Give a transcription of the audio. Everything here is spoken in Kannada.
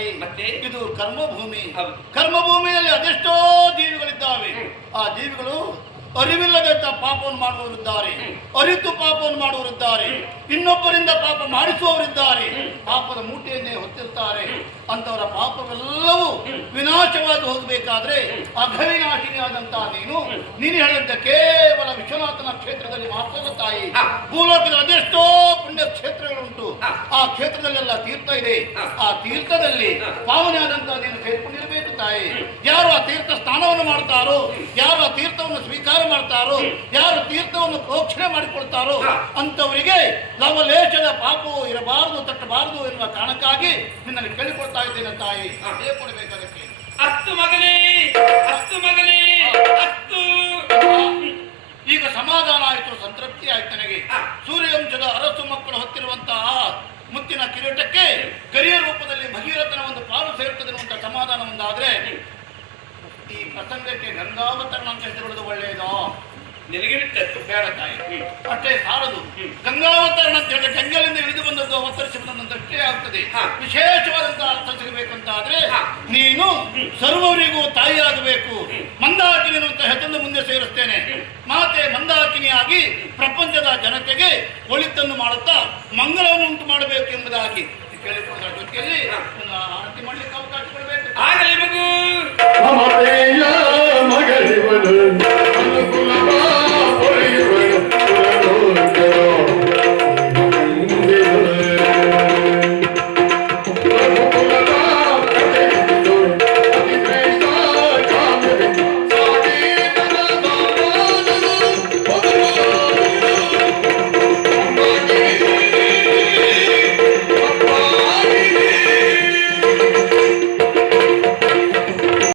ತಾಯಿ ಮತ್ತೆ? ಇದು ಕರ್ಮಭೂಮಿ. ಕರ್ಮಭೂಮಿಯಲ್ಲಿ ಅದೆಷ್ಟೋ ಜೀವಿಗಳಿದ್ದಾವೆ. ಆ ಜೀವಿಗಳು ಅರಿವಿಲ್ಲದೆ ಪಾಪವನ್ನು ಮಾಡುವವರಿದ್ದಾರೆ. ಅರಿತು ಪಾಪವನ್ನು ಮಾಡುವವರಿದ್ದಾರೆ. ಇನ್ನೊಬ್ಬರಿಂದ ಪಾಪ ಮಾಡಿಸುವವರಿದ್ದಾರೆ. ಪಾಪದ ಮೂಟೆಯನ್ನೇ ಹೊತ್ತಿರುತ್ತಾರೆ ಅಂತವರ ಪಾಪವೆಲ್ಲವೂ ವಿನಾಶವಾಗಿ ಹೋಗಬೇಕಾದ್ರೆ ಅಘವಿನಾಶಿನಿಯಾದಂತಹ ನೀನು ನೀನು ಹೇಳಿದಂತೆ ಕೇವಲ ವಿಶ್ವನಾಥನ ಕ್ಷೇತ್ರದಲ್ಲಿ ಮಾತ್ರ ತಾಯಿ. ಭೂಲೋಕದ ಅದೆಷ್ಟೋ ಪುಣ್ಯ. ಆ ಕ್ಷೇತ್ರದಲ್ಲೆಲ್ಲ ತೀರ್ಥ ಇದೆ. ಆ ತೀರ್ಥದಲ್ಲಿ ಪಾವನೆ ಪಾವನೆಯಾದಂತಹ ನೀನು ಸೇರ್ಕೊಂಡಿರಬೇಕು ತಾಯಿ. ಯಾರು ಆ ತೀರ್ಥ ಸ್ನಾನವನ್ನು ಮಾಡ್ತಾರೋ ಯಾರು ಆ ತೀರ್ಥವನ್ನು ಸ್ವೀಕಾರ ಮಾಡ್ತಾರೋ ಯಾರು ತೀರ್ಥವನ್ನು ಪ್ರೋಕ್ಷಣೆ ಮಾಡಿಕೊಳ್ತಾರೋ ಅಂತವರಿಗೆ ಲವಲೇಶದ ಪಾಪವು ಇರಬಾರದು ತಟ್ಟಬಾರದು ಎನ್ನುವ ಕಾರಣಕ್ಕಾಗಿ ನಿನ್ನನ್ನು ಕೇಳಿಕೊಳ್ತಾ ಇದ್ದೇನೆ ತಾಯಿ. ಹೇಳ್ಕೊಡ್ಬೇಕು ಅದಕ್ಕೆ ಅಷ್ಟು ಮಗನೇ ಗಂಗಾವತರಣ ಗಂಗಾವತರನಂತ ಹೆಸರುವುದು ಒಳ್ಳೆಯದು? ನಿನಗೆ ಬಿಟ್ಟದ್ದು ಬೇಡ ತಾಯಿ. ಅಷ್ಟೇ ಸಾರದು ಗಂಗಾವತರಣ ಅಂತ ಹೇಳಿದ್ರೆ ಗಂಗಲಿಂದ ಇಳಿದು ಬಂದದ್ದು ಅವತರ ಆಗ್ತದೆ. ವಿಶೇಷವಾದಂತಹ ಅರ್ಥ ಸಿಗಬೇಕು ಅಂತ ಆದ್ರೆ ನೀನು ಸರ್ವರಿಗೂ ತಾಯಿಯಾಗಬೇಕು. ಮಂದಾಕಿನಿ ಅಂತ ಹೆಸರನ್ನು ಮುಂದೆ ಸೇರಿಸ್ತೇನೆ. ಮಾತೆ ಮಂದಾಕಿನಿಯಾಗಿ ಪ್ರಪಂಚದ ಜನತೆಗೆ ಒಳಿತನ್ನು ಮಾಡುತ್ತಾ ಮಂಗಳವನ್ನು ಉಂಟು ಮಾಡಬೇಕು ಎಂಬುದಾಗಿ. ಕೇಳಿಕೊಂಡ ಜೊತೆಯಲ್ಲಿ ಆರತಿ ಮಾಡಲಿಕ್ಕೆ ಅವಕಾಶ